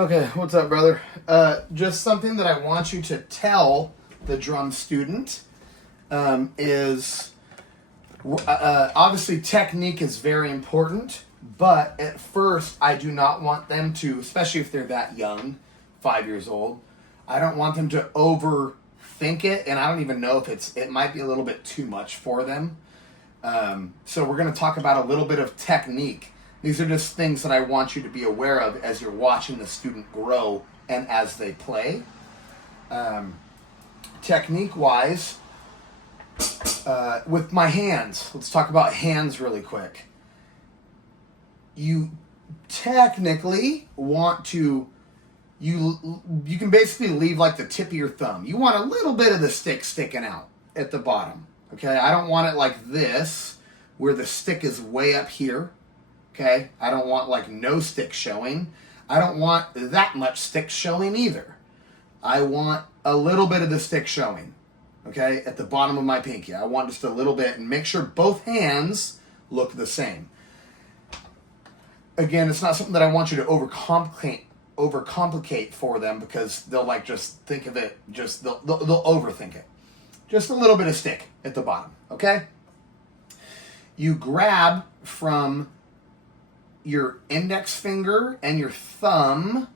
Okay, what's up, brother? Just something that I want you to tell the drum student is obviously technique is very important, but at first I do not want them to, especially if they're that young, 5 years old, I don't want them to overthink it, and I don't even know if it might be a little bit too much for them. So we're going to talk about a little bit of technique. These are just things that I want you to be aware of as you're watching the student grow and as they play. Technique-wise, with my hands, let's talk about hands really quick. You technically want to, you can basically leave like the tip of your thumb. You want a little bit of the stick sticking out at the bottom. Okay, I don't want it like this, where the stick is way up here. Okay, I don't want like no stick showing. I don't want that much stick showing either. I want a little bit of the stick showing, okay, at the bottom of my pinky. I want just a little bit, and make sure both hands look the same. Again, it's not something that I want you to overcomplicate for them, because they'll like just think of it, they'll overthink it. Just a little bit of stick at the bottom, okay? You grab from your index finger and your thumb.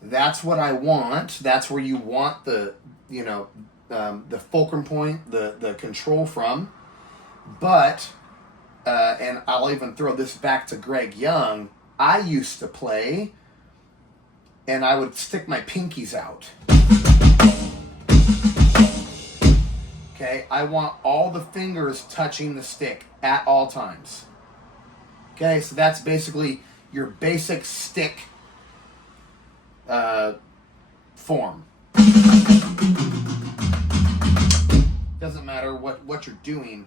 That's what I want. That's where you want the fulcrum point, the control from. But, and I'll even throw this back to Greg Young, I used to play, and I would stick my pinkies out. Okay, I want all the fingers touching the stick at all times. Okay, so that's basically your basic stick form. Doesn't matter what you're doing,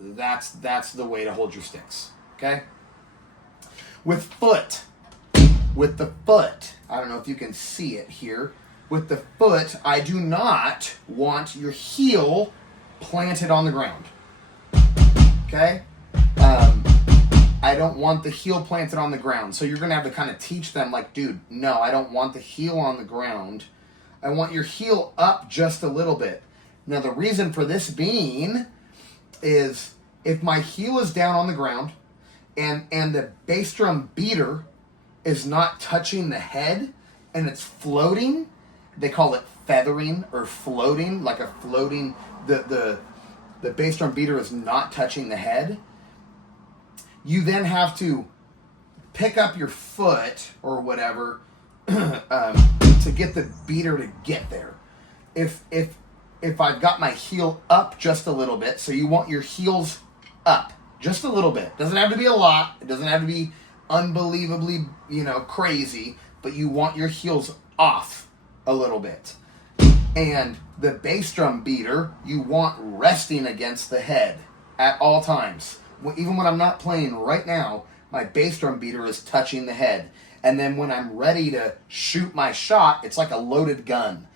that's the way to hold your sticks. Okay? With the foot, I don't know if you can see it here. With the foot, I do not want your heel planted on the ground. Okay? I don't want the heel planted on the ground. So you're going to have to kind of teach them, like, dude, no, I don't want the heel on the ground. I want your heel up just a little bit. Now, the reason for this being is if my heel is down on the ground and the bass drum beater is not touching the head and it's floating, they call it feathering or floating, like a floating, the bass drum beater is not touching the head. You then have to pick up your foot or whatever to get the beater to get there. If I've got my heel up just a little bit, so you want your heels up just a little bit. Doesn't have to be a lot. It doesn't have to be unbelievably, crazy, but you want your heels off a little bit. And the bass drum beater, you want resting against the head at all times. Even when I'm not playing right now, my bass drum beater is touching the head. And then when I'm ready to shoot my shot, it's like a loaded gun.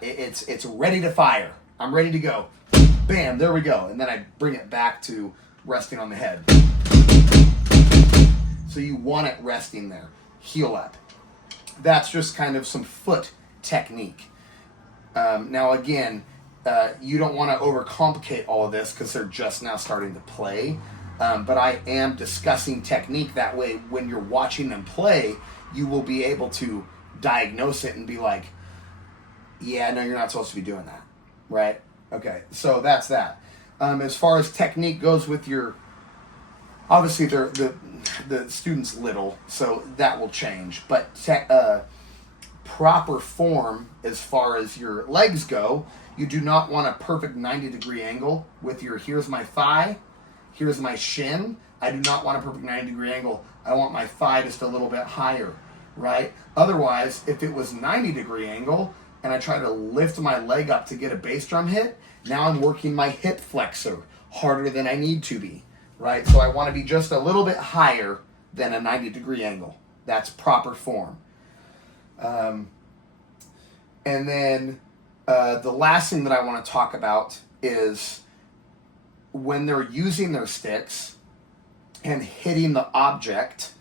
It's ready to fire. I'm ready to go. Bam, there we go. And then I bring it back to resting on the head. So you want it resting there. Heel up. That's just kind of some foot technique. Now again, you don't want to overcomplicate all of this because they're just now starting to play. But I am discussing technique. That way, when you're watching them play, you will be able to diagnose it and be like, yeah, no, you're not supposed to be doing that. Right? Okay, so that's that. As far as technique goes with your, obviously the student's little, so that will change. But proper form as far as your legs go, you do not want a perfect 90-degree angle with your, here's my thigh, here's my shin. I do not want a perfect 90-degree angle. I want my thigh just a little bit higher, right? Otherwise, if it was 90-degree angle and I try to lift my leg up to get a bass drum hit, now I'm working my hip flexor harder than I need to be, right? So I want to be just a little bit higher than a 90-degree angle. That's proper form. And then the last thing that I want to talk about is when they're using their sticks and hitting the object,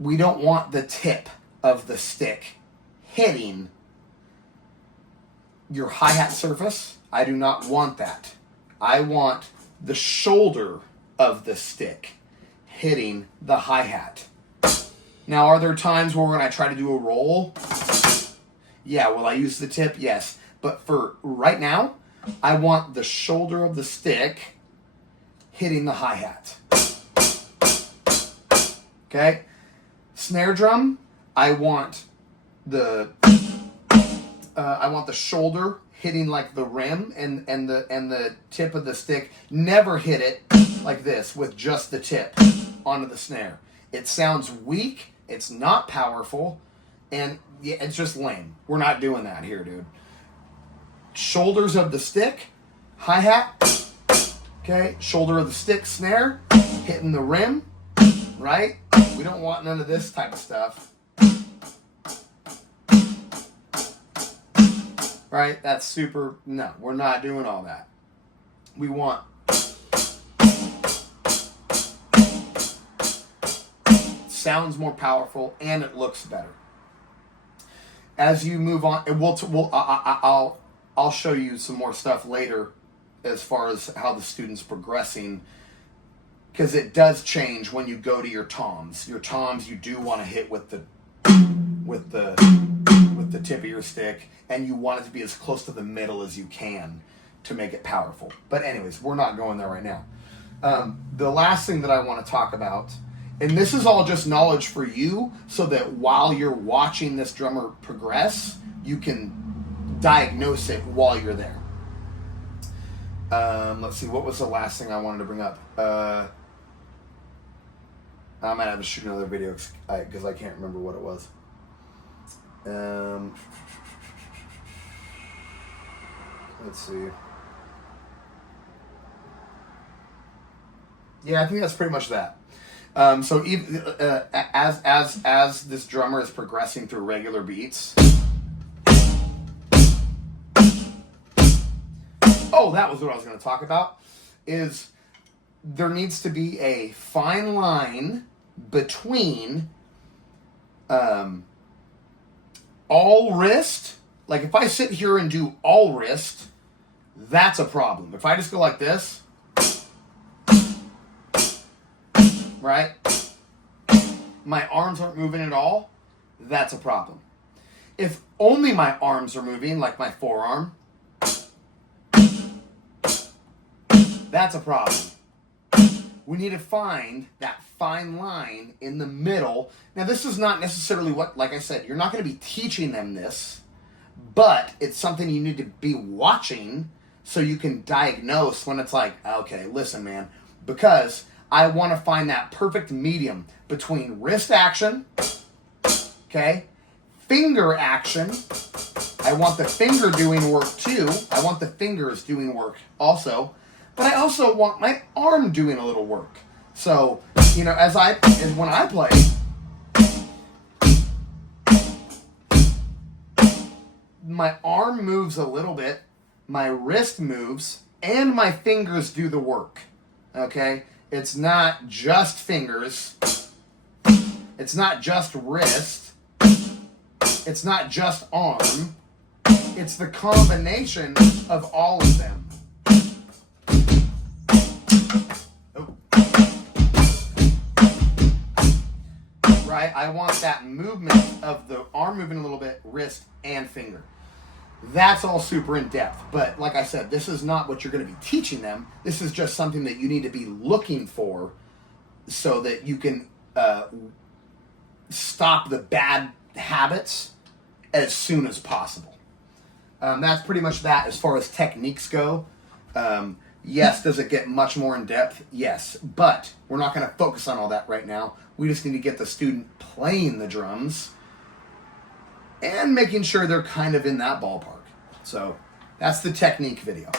we don't want the tip of the stick hitting your hi-hat surface. I do not want that. I want the shoulder of the stick hitting the hi-hat. Now, are there times where when I try to do a roll, yeah, will I use the tip? Yes. But for right now, I want the shoulder of the stick hitting the hi-hat. Okay? Snare drum, I want the shoulder hitting like the rim and the tip of the stick. Never hit it like this with just the tip onto the snare. It sounds weak, it's not powerful, and yeah, it's just lame. We're not doing that here, dude. Shoulders of the stick, hi-hat, okay, shoulder of the stick, snare, hitting the rim, right? We don't want none of this type of stuff. Right? That's super, no, we're not doing all that. We want sounds more powerful and it looks better. As you move on, and I'll show you some more stuff later as far as how the student's progressing, because it does change when you go to your toms. Your toms you do want to hit with the tip of your stick, and you want it to be as close to the middle as you can to make it powerful. But anyways, we're not going there right now. The last thing that I want to talk about, and this is all just knowledge for you, so that while you're watching this drummer progress, you can diagnose it while you're there. Let's see, what was the last thing I wanted to bring up? I might have to shoot another video because I can't remember what it was. Let's see. Yeah, I think that's pretty much that. So even, as this drummer is progressing through regular beats. Oh, that was what I was going to talk about. Is there needs to be a fine line between all wrist. Like if I sit here and do all wrist, that's a problem. If I just go like this, right? My arms aren't moving at all, that's a problem. If only my arms are moving, like my forearm, that's a problem. We need to find that fine line in the middle. Now, this is not necessarily what, like I said, you're not going to be teaching them this, but it's something you need to be watching so you can diagnose when it's like, okay, listen, man, because I want to find that perfect medium between wrist action, okay, finger action. I want the finger doing work too. I want the fingers doing work also. But I also want my arm doing a little work. So, you know, as when I play, my arm moves a little bit, my wrist moves, and my fingers do the work. Okay? It's not just fingers. It's not just wrist. It's not just arm. It's the combination of all of them. Right? I want that movement of the arm moving a little bit, wrist and finger. That's all super in depth. But like I said, this is not what you're going to be teaching them. This is just something that you need to be looking for so that you can stop the bad habits as soon as possible. That's pretty much that as far as techniques go. Yes, does it get much more in depth? Yes, but we're not going to focus on all that right now. We just need to get the student playing the drums and making sure they're kind of in that ballpark. So that's the technique video.